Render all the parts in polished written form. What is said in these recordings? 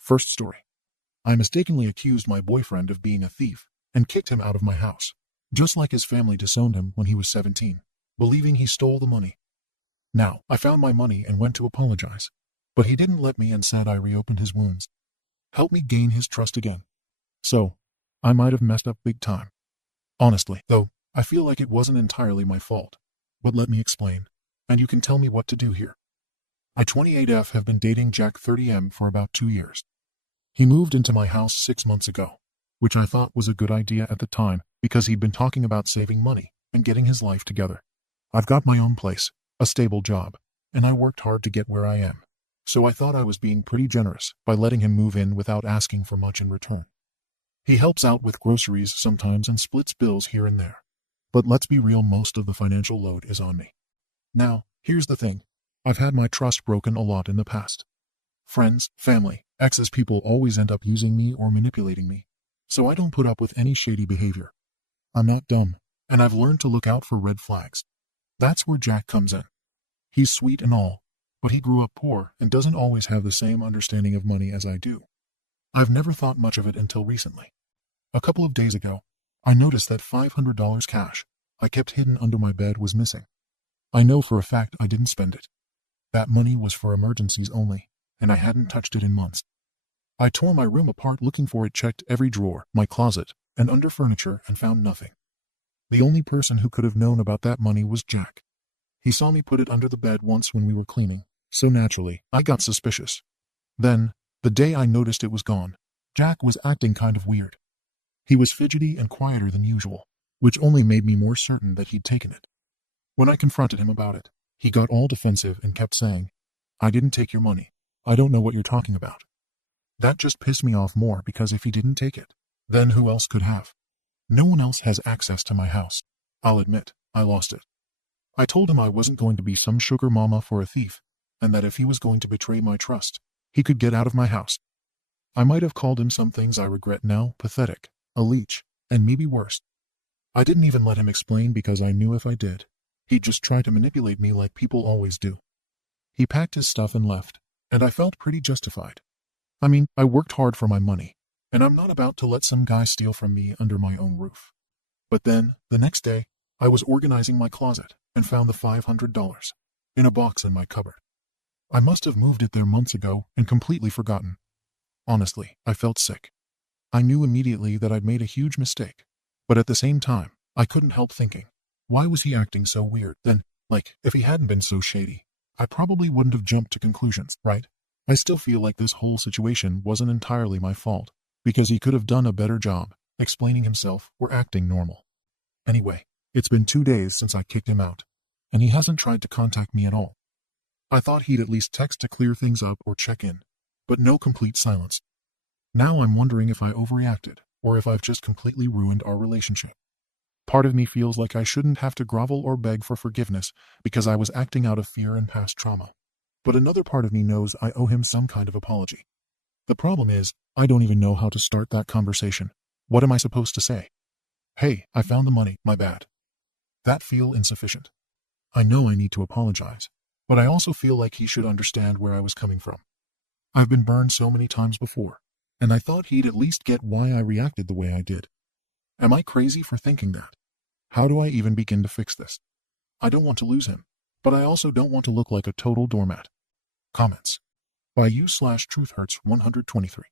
First story. I mistakenly accused my boyfriend of being a thief and kicked him out of my house, just like his family disowned him when he was 17, believing he stole the money. Now, I found my money and went to apologize, but he didn't let me and said I reopened his wounds. Help me gain his trust again. So, I might have messed up big time. Honestly, though, I feel like it wasn't entirely my fault. But let me explain, and you can tell me what to do here. I 28F have been dating Jack 30M for about 2 years. He moved into my house 6 months ago, which I thought was a good idea at the time because he'd been talking about saving money and getting his life together. I've got my own place, a stable job, and I worked hard to get where I am. So I thought I was being pretty generous by letting him move in without asking for much in return. He helps out with groceries sometimes and splits bills here and there. But let's be real, most of the financial load is on me. Now, here's the thing. I've had my trust broken a lot in the past. Friends, family, exes, people always end up using me or manipulating me. So I don't put up with any shady behavior. I'm not dumb, and I've learned to look out for red flags. That's where Jack comes in. He's sweet and all, but he grew up poor and doesn't always have the same understanding of money as I do. I've never thought much of it until recently. A couple of days ago, I noticed that $500 cash I kept hidden under my bed was missing. I know for a fact I didn't spend it. That money was for emergencies only, and I hadn't touched it in months. I tore my room apart looking for it, checked every drawer, my closet, and under furniture, and found nothing. The only person who could have known about that money was Jack. He saw me put it under the bed once when we were cleaning, so naturally, I got suspicious. Then, the day I noticed it was gone, Jack was acting kind of weird. He was fidgety and quieter than usual, which only made me more certain that he'd taken it. When I confronted him about it, he got all defensive and kept saying, "I didn't take your money. I don't know what you're talking about." That just pissed me off more because if he didn't take it, then who else could have? No one else has access to my house. I'll admit, I lost it. I told him I wasn't going to be some sugar mama for a thief, and that if he was going to betray my trust, he could get out of my house. I might have called him some things I regret now, pathetic, a leech, and maybe worse. I didn't even let him explain because I knew if I did, he'd just try to manipulate me like people always do. He packed his stuff and left, and I felt pretty justified. I mean, I worked hard for my money, and I'm not about to let some guy steal from me under my own roof. But then, the next day, I was organizing my closet and found the $500 in a box in my cupboard. I must have moved it there months ago and completely forgotten. Honestly, I felt sick. I knew immediately that I'd made a huge mistake, but at the same time, I couldn't help thinking, why was he acting so weird? Then, if he hadn't been so shady, I probably wouldn't have jumped to conclusions, right? I still feel like this whole situation wasn't entirely my fault, because he could have done a better job explaining himself or acting normal. Anyway, it's been 2 days since I kicked him out, and he hasn't tried to contact me at all. I thought he'd at least text to clear things up or check in, but no, complete silence. Now I'm wondering if I overreacted, or if I've just completely ruined our relationship. Part of me feels like I shouldn't have to grovel or beg for forgiveness because I was acting out of fear and past trauma. But another part of me knows I owe him some kind of apology. The problem is, I don't even know how to start that conversation. What am I supposed to say? "Hey, I found the money, my bad." That feel insufficient. I know I need to apologize, but I also feel like he should understand where I was coming from. I've been burned so many times before, and I thought he'd at least get why I reacted the way I did. Am I crazy for thinking that? How do I even begin to fix this? I don't want to lose him, but I also don't want to look like a total doormat. Comments. By you/truthhurts123.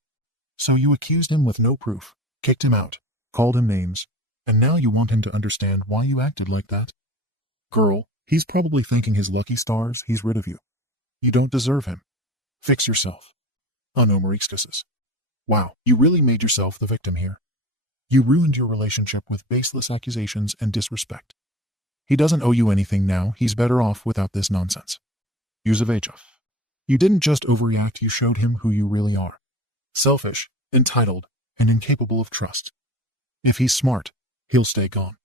So you accused him with no proof, kicked him out, called him names, and now you want him to understand why you acted like that? Girl, he's probably thanking his lucky stars he's rid of you. You don't deserve him. Fix yourself. AmITheA. Wow, you really made yourself the victim here. You ruined your relationship with baseless accusations and disrespect. He doesn't owe you anything now. He's better off without this nonsense. Use of HF. You didn't just overreact, you showed him who you really are. Selfish, entitled, and incapable of trust. If he's smart, he'll stay gone.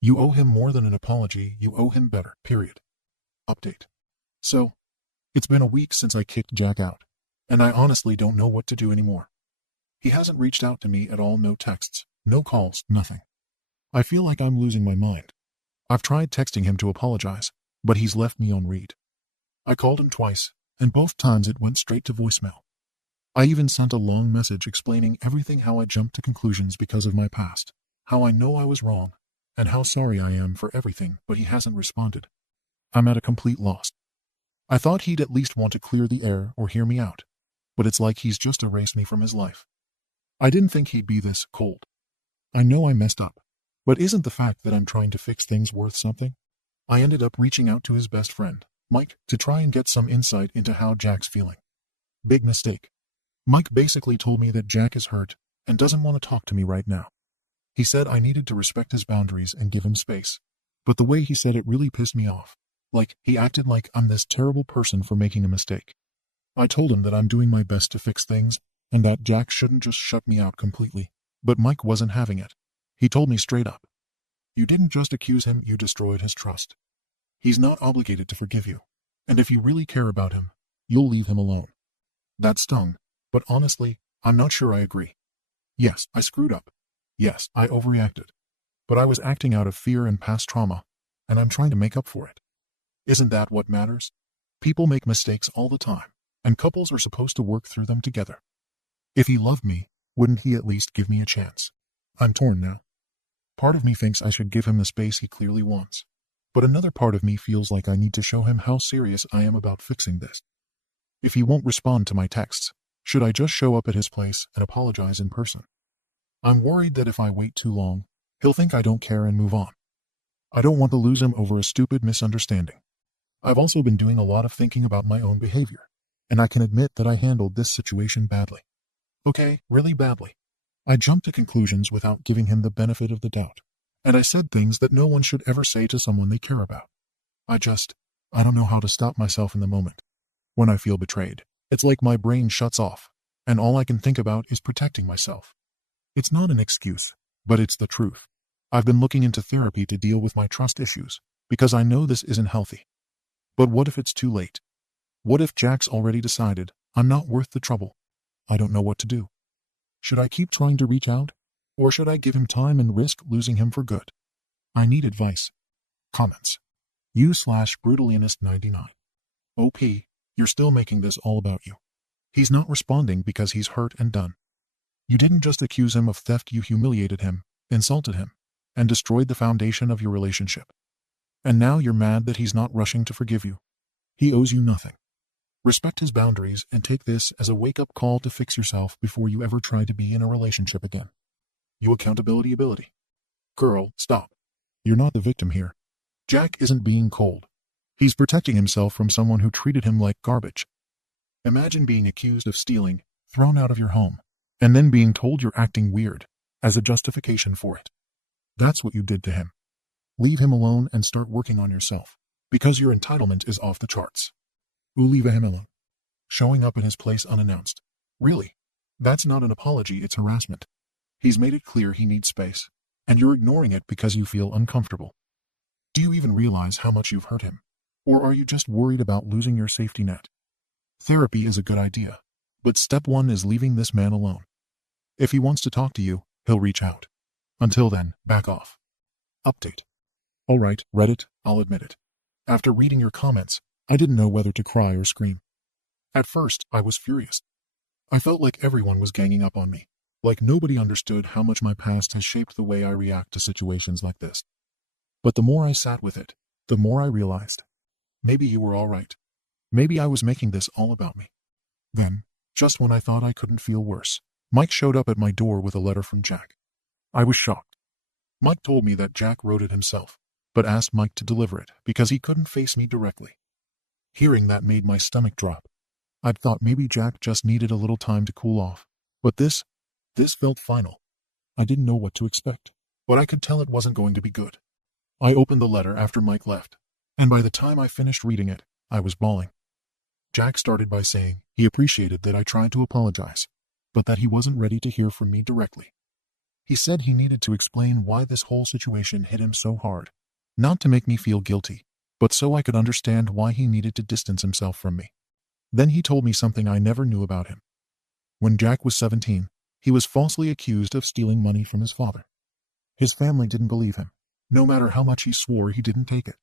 You owe him more than an apology, you owe him better, period. Update. So, it's been a week since I kicked Jack out, and I honestly don't know what to do anymore. He hasn't reached out to me at all, no texts, no calls, nothing. I feel like I'm losing my mind. I've tried texting him to apologize, but he's left me on read. I called him twice, and both times it went straight to voicemail. I even sent a long message explaining everything, how I jumped to conclusions because of my past, how I know I was wrong, and how sorry I am for everything, but he hasn't responded. I'm at a complete loss. I thought he'd at least want to clear the air or hear me out, but it's like he's just erased me from his life. I didn't think he'd be this cold. I know I messed up, but isn't the fact that I'm trying to fix things worth something? I ended up reaching out to his best friend, Mike, to try and get some insight into how Jack's feeling. Big mistake. Mike basically told me that Jack is hurt and doesn't want to talk to me right now. He said I needed to respect his boundaries and give him space, but the way he said it really pissed me off. Like, he acted like I'm this terrible person for making a mistake. I told him that I'm doing my best to fix things and that Jack shouldn't just shut me out completely, but Mike wasn't having it. He told me straight up, "You didn't just accuse him, you destroyed his trust. He's not obligated to forgive you, and if you really care about him, you'll leave him alone." That stung, but honestly, I'm not sure I agree. Yes, I screwed up. Yes, I overreacted. But I was acting out of fear and past trauma, and I'm trying to make up for it. Isn't that what matters? People make mistakes all the time, and couples are supposed to work through them together. If he loved me, wouldn't he at least give me a chance? I'm torn now. Part of me thinks I should give him the space he clearly wants, but another part of me feels like I need to show him how serious I am about fixing this. If he won't respond to my texts, should I just show up at his place and apologize in person? I'm worried that if I wait too long, he'll think I don't care and move on. I don't want to lose him over a stupid misunderstanding. I've also been doing a lot of thinking about my own behavior, and I can admit that I handled this situation badly. Okay, really badly. I jumped to conclusions without giving him the benefit of the doubt, and I said things that no one should ever say to someone they care about. I don't know how to stop myself in the moment. When I feel betrayed, it's like my brain shuts off, and all I can think about is protecting myself. It's not an excuse, but it's the truth. I've been looking into therapy to deal with my trust issues, because I know this isn't healthy. But what if it's too late? What if Jack's already decided I'm not worth the trouble? I don't know what to do. Should I keep trying to reach out? Or should I give him time and risk losing him for good? I need advice. Comments. U/Brutalianist99. OP, you're still making this all about you. He's not responding because he's hurt and done. You didn't just accuse him of theft, you humiliated him, insulted him, and destroyed the foundation of your relationship. And now you're mad that he's not rushing to forgive you. He owes you nothing. Respect his boundaries and take this as a wake-up call to fix yourself before you ever try to be in a relationship again. You accountability ability. Girl, stop. You're not the victim here. Jack isn't being cold. He's protecting himself from someone who treated him like garbage. Imagine being accused of stealing, thrown out of your home, and then being told you're acting weird as a justification for it. That's what you did to him. Leave him alone and start working on yourself, because your entitlement is off the charts. Leave him alone. Showing up at his place unannounced. Really? That's not an apology, it's harassment. He's made it clear he needs space, and you're ignoring it because you feel uncomfortable. Do you even realize how much you've hurt him? Or are you just worried about losing your safety net? Therapy is a good idea, but step one is leaving this man alone. If he wants to talk to you, he'll reach out. Until then, back off. Update. Alright, Reddit, I'll admit it. After reading your comments, I didn't know whether to cry or scream. At first, I was furious. I felt like everyone was ganging up on me, like nobody understood how much my past has shaped the way I react to situations like this. But the more I sat with it, the more I realized, maybe you were all right. Maybe I was making this all about me. Then, just when I thought I couldn't feel worse, Mike showed up at my door with a letter from Jack. I was shocked. Mike told me that Jack wrote it himself, but asked Mike to deliver it because he couldn't face me directly. Hearing that made my stomach drop. I'd thought maybe Jack just needed a little time to cool off, but this felt final. I didn't know what to expect, but I could tell it wasn't going to be good. I opened the letter after Mike left, and by the time I finished reading it, I was bawling. Jack started by saying he appreciated that I tried to apologize, but that he wasn't ready to hear from me directly. He said he needed to explain why this whole situation hit him so hard, not to make me feel guilty, but so I could understand why he needed to distance himself from me. Then he told me something I never knew about him. When Jack was 17, he was falsely accused of stealing money from his father. His family didn't believe him. No matter how much he swore, he didn't take it.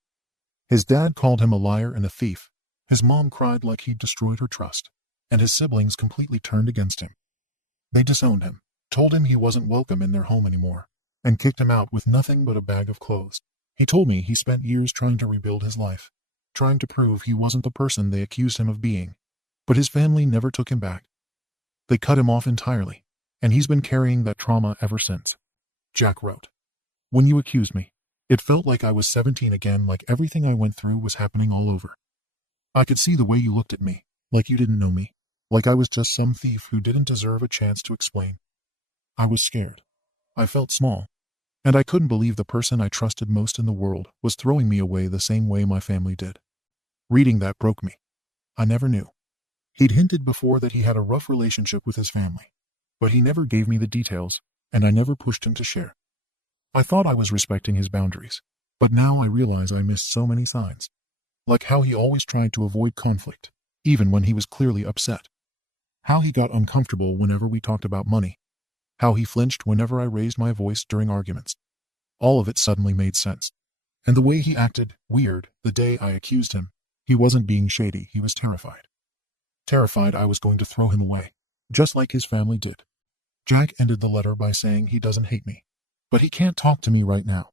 His dad called him a liar and a thief. His mom cried like he'd destroyed her trust. and his siblings completely turned against him. They disowned him, told him he wasn't welcome in their home anymore, and kicked him out with nothing but a bag of clothes. He told me he spent years trying to rebuild his life, trying to prove he wasn't the person they accused him of being, but his family never took him back. They cut him off entirely, and he's been carrying that trauma ever since. Jack wrote, "When you accused me, it felt like I was 17 again, like everything I went through was happening all over. I could see the way you looked at me, like you didn't know me, like I was just some thief who didn't deserve a chance to explain. I was scared. I felt small, and I couldn't believe the person I trusted most in the world was throwing me away the same way my family did. Reading that broke me. I never knew. He'd hinted before that he had a rough relationship with his family, but he never gave me the details, and I never pushed him to share. I thought I was respecting his boundaries, but now I realize I missed so many signs. Like how he always tried to avoid conflict, even when he was clearly upset. How he got uncomfortable whenever we talked about money. How he flinched whenever I raised my voice during arguments. All of it suddenly made sense. And the way he acted, weird, the day I accused him. He wasn't being shady, he was terrified. Terrified I was going to throw him away, just like his family did. Jack ended the letter by saying he doesn't hate me, but he can't talk to me right now.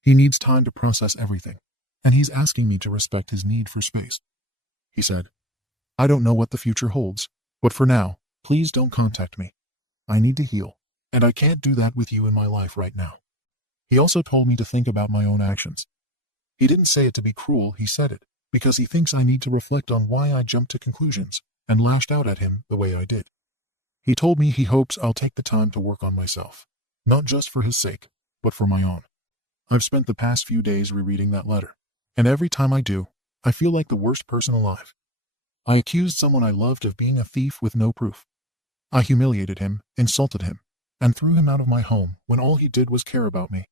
He needs time to process everything, and he's asking me to respect his need for space. He said, "I don't know what the future holds, but for now, please don't contact me. I need to heal, and I can't do that with you in my life right now." He also told me to think about my own actions. He didn't say it to be cruel, he said it because he thinks I need to reflect on why I jumped to conclusions and lashed out at him the way I did. He told me he hopes I'll take the time to work on myself, not just for his sake, but for my own. I've spent the past few days rereading that letter, and every time I do, I feel like the worst person alive. I accused someone I loved of being a thief with no proof. I humiliated him, insulted him, and threw him out of my home when all he did was care about me.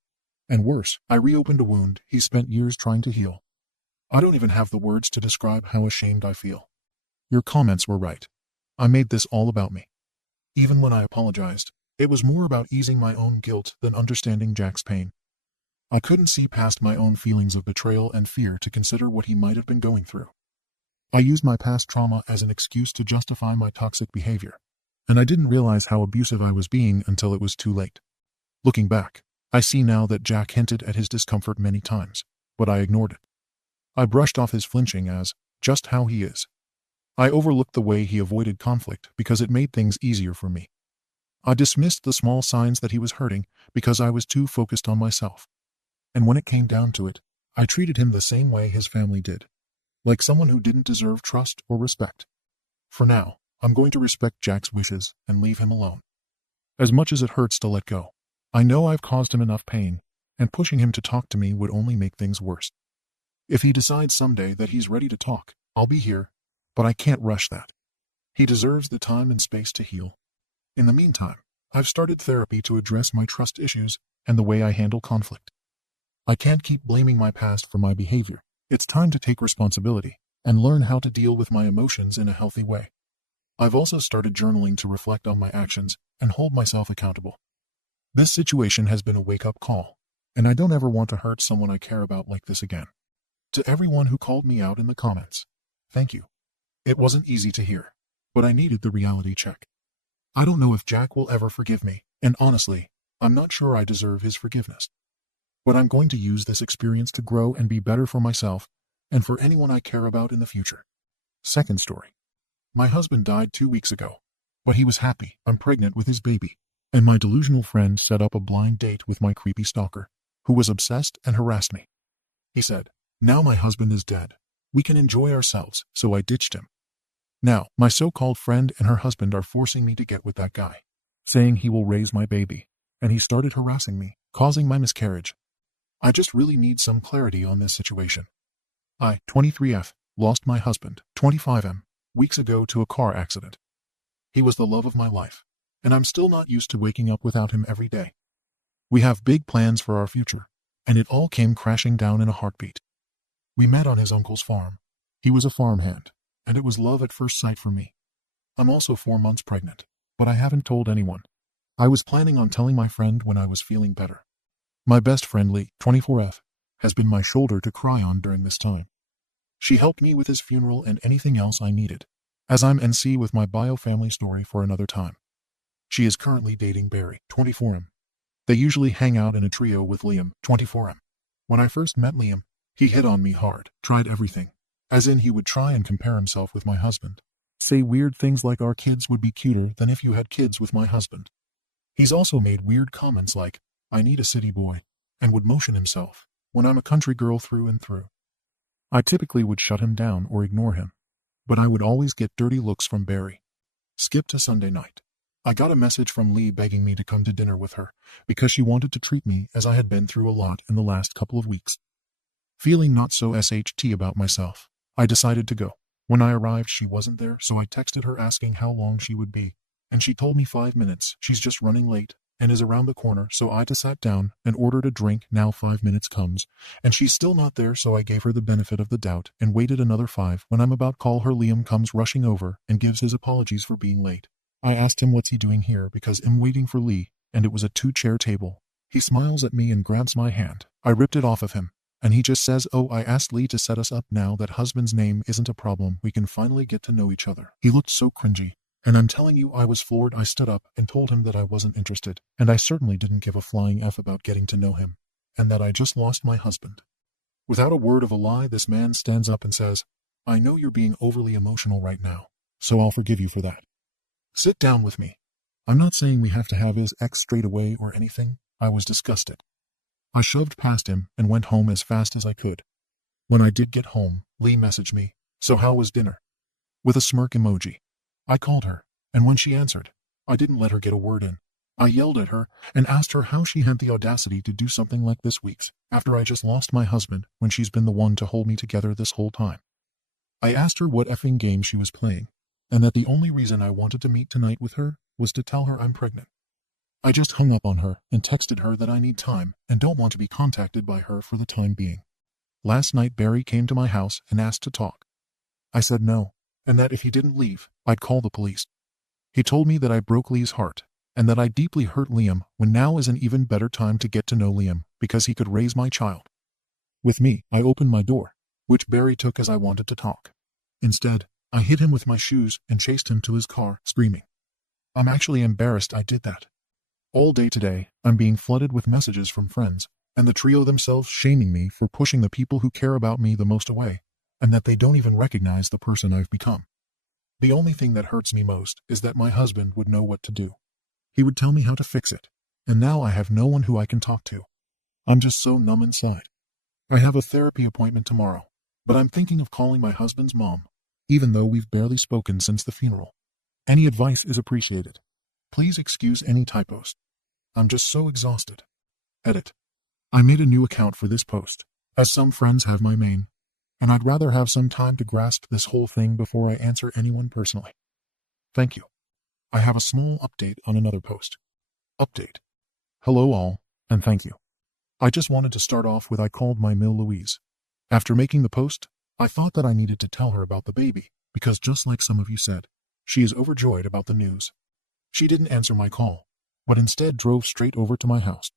And worse, I reopened a wound he spent years trying to heal. I don't even have the words to describe how ashamed I feel. Your comments were right. I made this all about me. Even when I apologized, it was more about easing my own guilt than understanding Jack's pain. I couldn't see past my own feelings of betrayal and fear to consider what he might have been going through. I used my past trauma as an excuse to justify my toxic behavior, and I didn't realize how abusive I was being until it was too late. Looking back, I see now that Jack hinted at his discomfort many times, but I ignored it. I brushed off his flinching as just how he is. I overlooked the way he avoided conflict because it made things easier for me. I dismissed the small signs that he was hurting because I was too focused on myself. And when it came down to it, I treated him the same way his family did, like someone who didn't deserve trust or respect. For now, I'm going to respect Jack's wishes and leave him alone. As much as it hurts to let go, I know I've caused him enough pain, and pushing him to talk to me would only make things worse. If he decides someday that he's ready to talk, I'll be here, but I can't rush that. He deserves the time and space to heal. In the meantime, I've started therapy to address my trust issues and the way I handle conflict. I can't keep blaming my past for my behavior. It's time to take responsibility and learn how to deal with my emotions in a healthy way. I've also started journaling to reflect on my actions and hold myself accountable. This situation has been a wake-up call, and I don't ever want to hurt someone I care about like this again. To everyone who called me out in the comments, thank you. It wasn't easy to hear, but I needed the reality check. I don't know if Jack will ever forgive me, and honestly, I'm not sure I deserve his forgiveness. But I'm going to use this experience to grow and be better for myself and for anyone I care about in the future. Second story. My husband died 2 weeks ago, but he was happy. I'm pregnant with his baby, and my delusional friend set up a blind date with my creepy stalker, who was obsessed and harassed me. He said, "Now my husband is dead. We can enjoy ourselves," so I ditched him. Now, my so-called friend and her husband are forcing me to get with that guy, saying he will raise my baby, and he started harassing me, causing my miscarriage. I just really need some clarity on this situation. I, 23F, lost my husband, 25M, weeks ago to a car accident. He was the love of my life, and I'm still not used to waking up without him every day. We have big plans for our future, and it all came crashing down in a heartbeat. We met on his uncle's farm. He was a farmhand, and it was love at first sight for me. I'm also 4 months pregnant, but I haven't told anyone. I was planning on telling my friend when I was feeling better. My best friend Lee, 24F, has been my shoulder to cry on during this time. She helped me with his funeral and anything else I needed, as I'm NC with my bio family story for another time. She is currently dating Barry, 24M. They usually hang out in a trio with Liam, 24M. When I first met Liam, he hit on me hard, tried everything. As in he would try and compare himself with my husband. Say weird things like our kids would be cuter than if you had kids with my husband. He's also made weird comments like, I need a city boy, and would motion himself, when I'm a country girl through and through. I typically would shut him down or ignore him, but I would always get dirty looks from Barry. Skip to Sunday night. I got a message from Lee begging me to come to dinner with her, because she wanted to treat me as I had been through a lot in the last couple of weeks. Feeling not so SHT about myself, I decided to go. When I arrived she wasn't there, so I texted her asking how long she would be, and she told me 5 minutes, she's just running late, and is around the corner, so I just sat down and ordered a drink. Now 5 minutes comes, and she's still not there, so I gave her the benefit of the doubt and waited another 5. When I'm about to call her, Liam comes rushing over and gives his apologies for being late. I asked him what's he doing here because I'm waiting for Lee, and it was a 2-chair table. He smiles at me and grabs my hand. I ripped it off of him, and he just says, oh, I asked Lee to set us up. Now that husband's name isn't a problem, we can finally get to know each other. He looked so cringy, and I'm telling you I was floored. I stood up and told him that I wasn't interested, and I certainly didn't give a flying F about getting to know him, and that I just lost my husband. Without a word of a lie, this man stands up and says, I know you're being overly emotional right now, so I'll forgive you for that. Sit down with me. I'm not saying we have to have his ex straight away or anything. I was disgusted. I shoved past him and went home as fast as I could. When I did get home, Lee messaged me, so how was dinner? With a smirk emoji. I called her, and when she answered, I didn't let her get a word in. I yelled at her and asked her how she had the audacity to do something like this weeks after I just lost my husband when she's been the one to hold me together this whole time. I asked her what effing game she was playing, and that the only reason I wanted to meet tonight with her was to tell her I'm pregnant. I just hung up on her and texted her that I need time and don't want to be contacted by her for the time being. Last night Barry came to my house and asked to talk. I said no, and that if he didn't leave, I'd call the police. He told me that I broke Lee's heart, and that I deeply hurt Liam, when now is an even better time to get to know Liam, because he could raise my child. With me, I opened my door, which Barry took as I wanted to talk. Instead, I hit him with my shoes and chased him to his car, screaming. I'm actually embarrassed I did that. All day today, I'm being flooded with messages from friends, and the trio themselves shaming me for pushing the people who care about me the most away, and that they don't even recognize the person I've become. The only thing that hurts me most is that my husband would know what to do. He would tell me how to fix it, and now I have no one who I can talk to. I'm just so numb inside. I have a therapy appointment tomorrow, but I'm thinking of calling my husband's mom, even though we've barely spoken since the funeral. Any advice is appreciated. Please excuse any typos. I'm just so exhausted. Edit. I made a new account for this post, as some friends have my main, and I'd rather have some time to grasp this whole thing before I answer anyone personally. Thank you. I have a small update on another post. Update. Hello all, and thank you. I just wanted to start off with I called my Mill Louise. After making the post, I thought that I needed to tell her about the baby, because just like some of you said, she is overjoyed about the news. She didn't answer my call, but instead drove straight over to my house.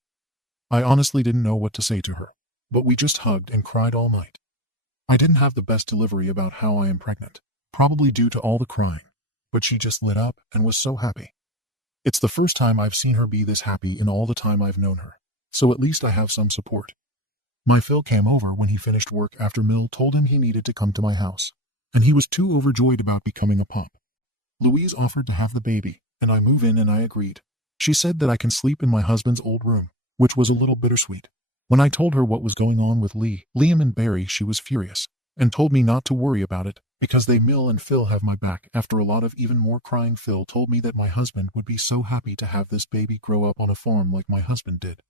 I honestly didn't know what to say to her, but we just hugged and cried all night. I didn't have the best delivery about how I am pregnant, probably due to all the crying, but she just lit up and was so happy. It's the first time I've seen her be this happy in all the time I've known her, so at least I have some support. My Phil came over when he finished work after Mill told him he needed to come to my house, and he was too overjoyed about becoming a pop. Louise offered to have the baby, and I move in and I agreed. She said that I can sleep in my husband's old room, which was a little bittersweet. When I told her what was going on with Liam and Barry, she was furious, and told me not to worry about it, because Mill and Phil have my back. After a lot of even more crying, Phil told me that my husband would be so happy to have this baby grow up on a farm like my husband did.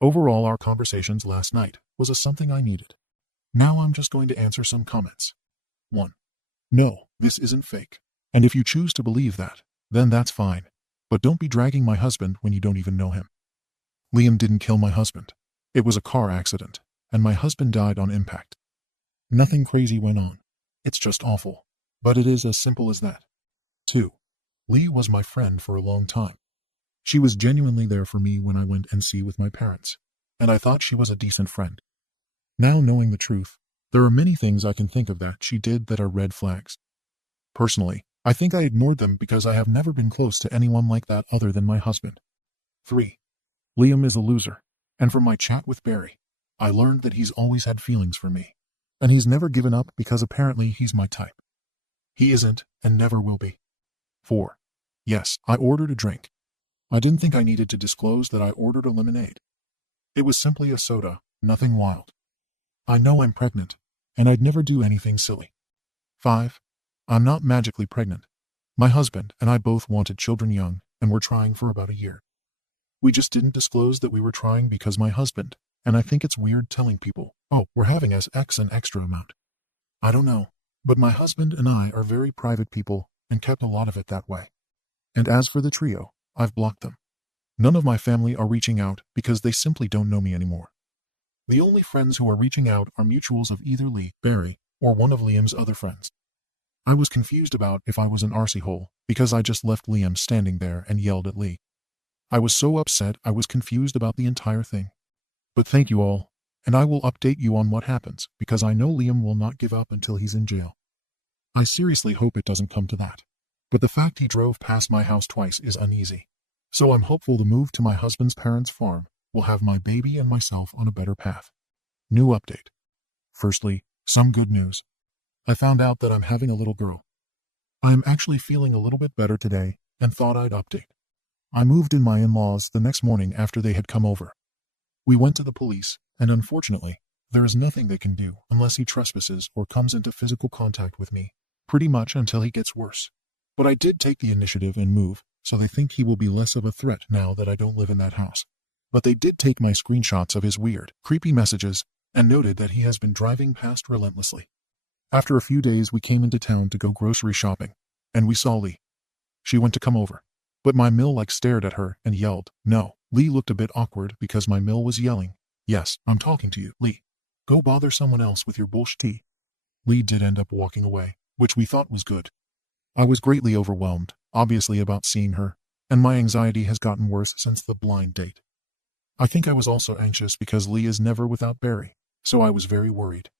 Overall, our conversations last night was a something I needed. Now I'm just going to answer some comments. 1. No, this isn't fake. And if you choose to believe that, then that's fine. But don't be dragging my husband when you don't even know him. Liam didn't kill my husband. It was a car accident, and my husband died on impact. Nothing crazy went on. It's just awful. But it is as simple as that. 2. Lee was my friend for a long time. She was genuinely there for me when I went NC with my parents, and I thought she was a decent friend. Now knowing the truth, there are many things I can think of that she did that are red flags. Personally, I think I ignored them because I have never been close to anyone like that other than my husband. 3. Liam is a loser. And from my chat with Barry, I learned that he's always had feelings for me. And he's never given up because apparently he's my type. He isn't and never will be. 4. Yes, I ordered a drink. I didn't think I needed to disclose that I ordered a lemonade. It was simply a soda, nothing wild. I know I'm pregnant, and I'd never do anything silly. 5. I'm not magically pregnant. My husband and I both wanted children young and were trying for about a year. We just didn't disclose that we were trying because my husband, and I think it's weird telling people, oh, we're having X an extra amount. I don't know, but my husband and I are very private people and kept a lot of it that way. And as for the trio, I've blocked them. None of my family are reaching out because they simply don't know me anymore. The only friends who are reaching out are mutuals of either Lee, Barry, or one of Liam's other friends. I was confused about if I was an arsey hole because I just left Liam standing there and yelled at Lee. I was so upset I was confused about the entire thing. But thank you all, and I will update you on what happens because I know Liam will not give up until he's in jail. I seriously hope it doesn't come to that. But the fact he drove past my house twice is uneasy. So I'm hopeful the move to my husband's parents' farm will have my baby and myself on a better path. New update. Firstly, some good news. I found out that I'm having a little girl. I am actually feeling a little bit better today and thought I'd update. I moved in my in-laws the next morning after they had come over. We went to the police, and unfortunately, there is nothing they can do unless he trespasses or comes into physical contact with me, pretty much until he gets worse. But I did take the initiative and move, so they think he will be less of a threat now that I don't live in that house. But they did take my screenshots of his weird, creepy messages and noted that he has been driving past relentlessly. After a few days, we came into town to go grocery shopping, and we saw Lee. She went to come over, but my mill stared at her and yelled, no. Lee looked a bit awkward because my mill was yelling, yes, I'm talking to you, Lee. Go bother someone else with your bullshit tea. Lee did end up walking away, which we thought was good. I was greatly overwhelmed, obviously, about seeing her, and my anxiety has gotten worse since the blind date. I think I was also anxious because Lee is never without Barry, so I was very worried.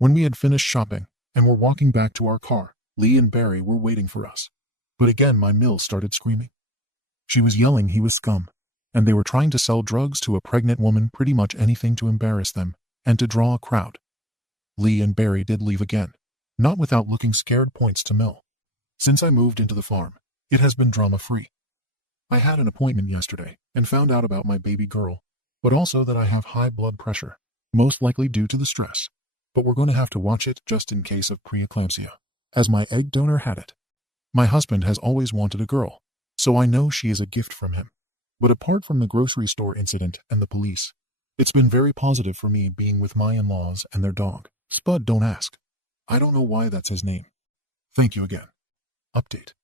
When we had finished shopping and were walking back to our car, Lee and Barry were waiting for us. But again my mill started screaming. She was yelling he was scum, and they were trying to sell drugs to a pregnant woman, pretty much anything to embarrass them and to draw a crowd. Lee and Barry did leave again, not without looking scared. Points to Mill. Since I moved into the farm, it has been drama-free. I had an appointment yesterday and found out about my baby girl, but also that I have high blood pressure, most likely due to the stress. But we're going to have to watch it just in case of preeclampsia, as my egg donor had it. My husband has always wanted a girl, so I know she is a gift from him. But apart from the grocery store incident and the police, it's been very positive for me being with my in-laws and their dog, Spud. Don't ask. I don't know why that's his name. Thank you again. Update.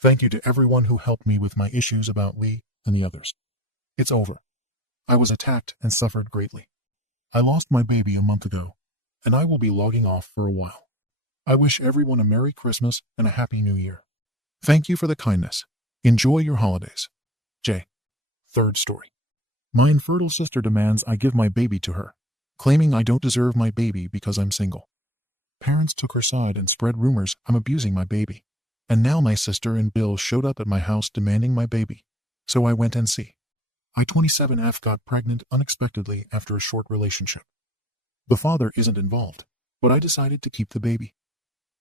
Thank you to everyone who helped me with my issues about Lee and the others. It's over. I was attacked and suffered greatly. I lost my baby a month ago, and I will be logging off for a while. I wish everyone a Merry Christmas and a Happy New Year. Thank you for the kindness. Enjoy your holidays. J. Third story. My infertile sister demands I give my baby to her, claiming I don't deserve my baby because I'm single. Parents took her side and spread rumors I'm abusing my baby. And now my sister and Bill showed up at my house demanding my baby. So I went and see. I 27F got pregnant unexpectedly after a short relationship. The father isn't involved, but I decided to keep the baby.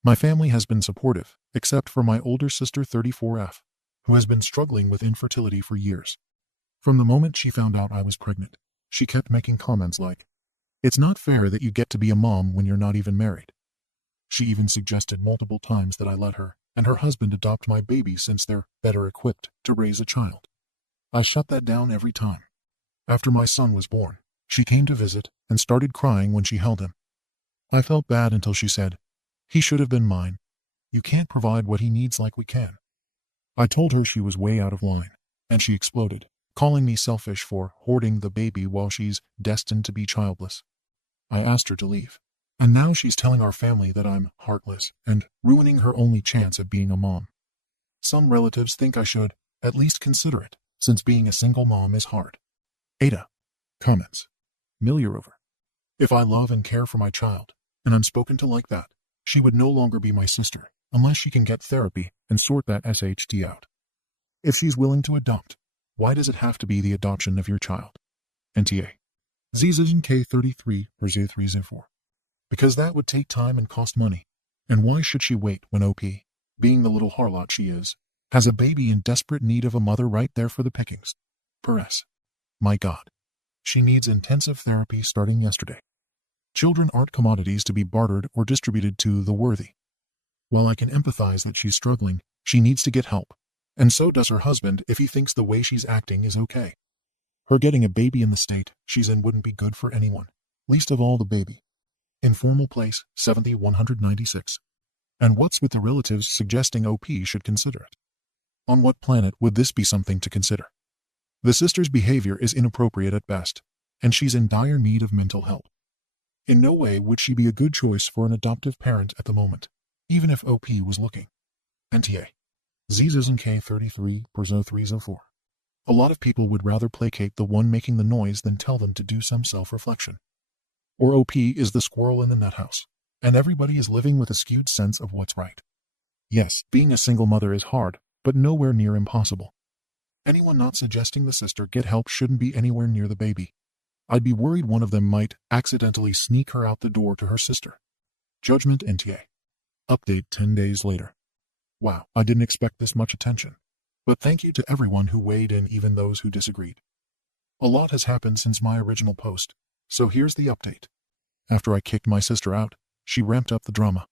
My family has been supportive, except for my older sister 34F, who has been struggling with infertility for years. From the moment she found out I was pregnant, she kept making comments like, "It's not fair that you get to be a mom when you're not even married." She even suggested multiple times that I let her and her husband adopt my baby since they're better equipped to raise a child. I shut that down every time. After my son was born, she came to visit and started crying when she held him. I felt bad until she said, "He should have been mine. You can't provide what he needs like we can." I told her she was way out of line, and she exploded, calling me selfish for hoarding the baby while she's destined to be childless. I asked her to leave, and now she's telling our family that I'm heartless and ruining her only chance at being a mom. Some relatives think I should at least consider it, since being a single mom is hard. AITA. Comments. Over. If I love and care for my child, and I'm spoken to like that, she would no longer be my sister, unless she can get therapy and sort that SHT out. If she's willing to adopt, why does it have to be the adoption of your child? NTA. K33 or Z304. Because that would take time and cost money. And why should she wait when OP, being the little harlot she is, has a baby in desperate need of a mother right there for the pickings? Perez. My God. She needs intensive therapy starting yesterday. Children aren't commodities to be bartered or distributed to the worthy. While I can empathize that she's struggling, she needs to get help. And so does her husband if he thinks the way she's acting is okay. Her getting a baby in the state she's in wouldn't be good for anyone, least of all the baby. Informal place, 7196. And what's with the relatives suggesting OP should consider it? On what planet would this be something to consider? The sister's behavior is inappropriate at best, and she's in dire need of mental help. In no way would she be a good choice for an adoptive parent at the moment, even if OP was looking. NTA. K33 per 0304. A lot of people would rather placate the one making the noise than tell them to do some self-reflection. Or OP is the squirrel in the nuthouse, and everybody is living with a skewed sense of what's right. Yes, being a single mother is hard, but nowhere near impossible. Anyone not suggesting the sister get help shouldn't be anywhere near the baby. I'd be worried one of them might accidentally sneak her out the door to her sister. Judgment NTA. Update 10 days later. Wow, I didn't expect this much attention. But thank you to everyone who weighed in, even those who disagreed. A lot has happened since my original post, so here's the update. After I kicked my sister out, she ramped up the drama.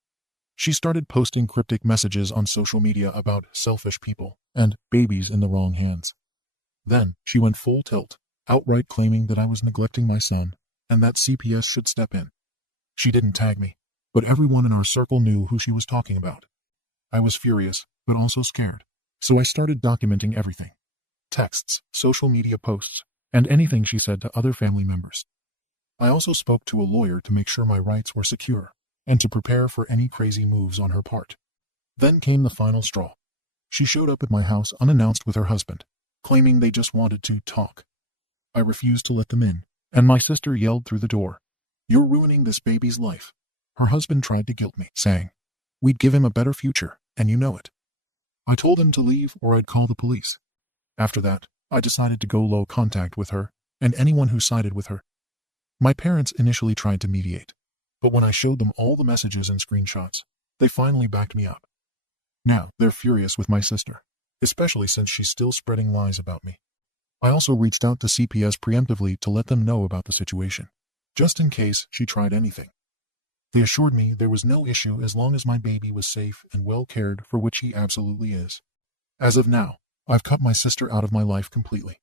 She started posting cryptic messages on social media about selfish people and babies in the wrong hands. Then she went full tilt, outright claiming that I was neglecting my son and that CPS should step in. She didn't tag me, but everyone in our circle knew who she was talking about. I was furious, but also scared, so I started documenting everything. Texts, social media posts, and anything she said to other family members. I also spoke to a lawyer to make sure my rights were secure and to prepare for any crazy moves on her part. Then came the final straw. She showed up at my house unannounced with her husband, claiming they just wanted to talk. I refused to let them in, and my sister yelled through the door, "You're ruining this baby's life." Her husband tried to guilt me, saying, "We'd give him a better future, and you know it." I told him to leave or I'd call the police. After that, I decided to go low contact with her and anyone who sided with her. My parents initially tried to mediate, but when I showed them all the messages and screenshots, they finally backed me up. Now, they're furious with my sister, especially since she's still spreading lies about me. I also reached out to CPS preemptively to let them know about the situation, just in case she tried anything. They assured me there was no issue as long as my baby was safe and well cared for, which he absolutely is. As of now, I've cut my sister out of my life completely.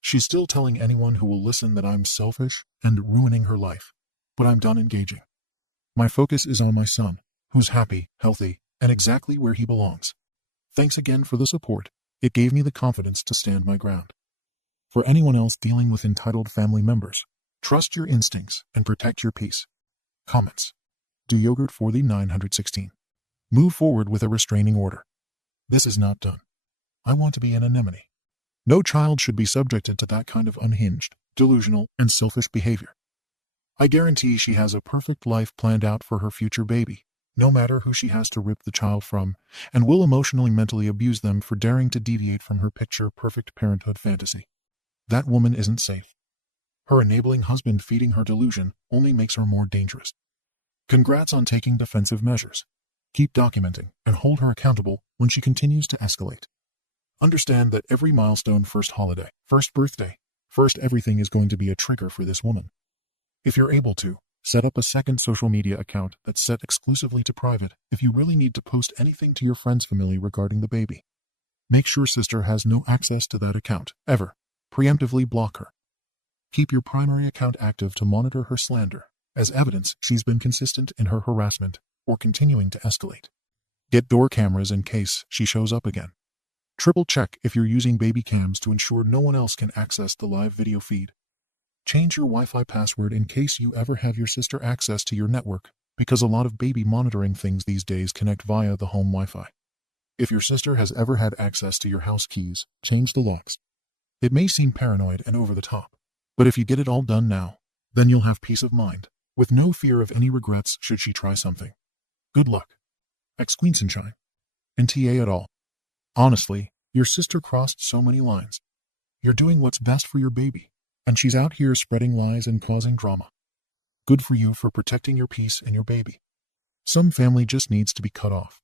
She's still telling anyone who will listen that I'm selfish and ruining her life, but I'm done engaging. My focus is on my son, who's happy, healthy, and exactly where he belongs. Thanks again for the support. It gave me the confidence to stand my ground. For anyone else dealing with entitled family members, trust your instincts and protect your peace. Comments. Do yogurt for the 916. Move forward with a restraining order. This is not done. I want to be an anemone. No child should be subjected to that kind of unhinged, delusional, and selfish behavior. I guarantee she has a perfect life planned out for her future baby, no matter who she has to rip the child from, and will emotionally mentally abuse them for daring to deviate from her picture-perfect parenthood fantasy. That woman isn't safe. Her enabling husband feeding her delusion only makes her more dangerous. Congrats on taking defensive measures. Keep documenting and hold her accountable when she continues to escalate. Understand that every milestone, first holiday, first birthday, first everything is going to be a trigger for this woman. If you're able to, set up a second social media account that's set exclusively to private if you really need to post anything to your friends' family regarding the baby. Make sure sister has no access to that account, ever. Preemptively block her. Keep your primary account active to monitor her slander, as evidence she's been consistent in her harassment or continuing to escalate. Get door cameras in case she shows up again. Triple check if you're using baby cams to ensure no one else can access the live video feed. Change your Wi-Fi password in case you ever have your sister access to your network, because a lot of baby monitoring things these days connect via the home Wi-Fi. If your sister has ever had access to your house keys, change the locks. It may seem paranoid and over the top, but if you get it all done now, then you'll have peace of mind, with no fear of any regrets should she try something. Good luck. Ex Queen Sunshine. NTA at all. Honestly, your sister crossed so many lines. You're doing what's best for your baby, and she's out here spreading lies and causing drama. Good for you for protecting your peace and your baby. Some family just needs to be cut off.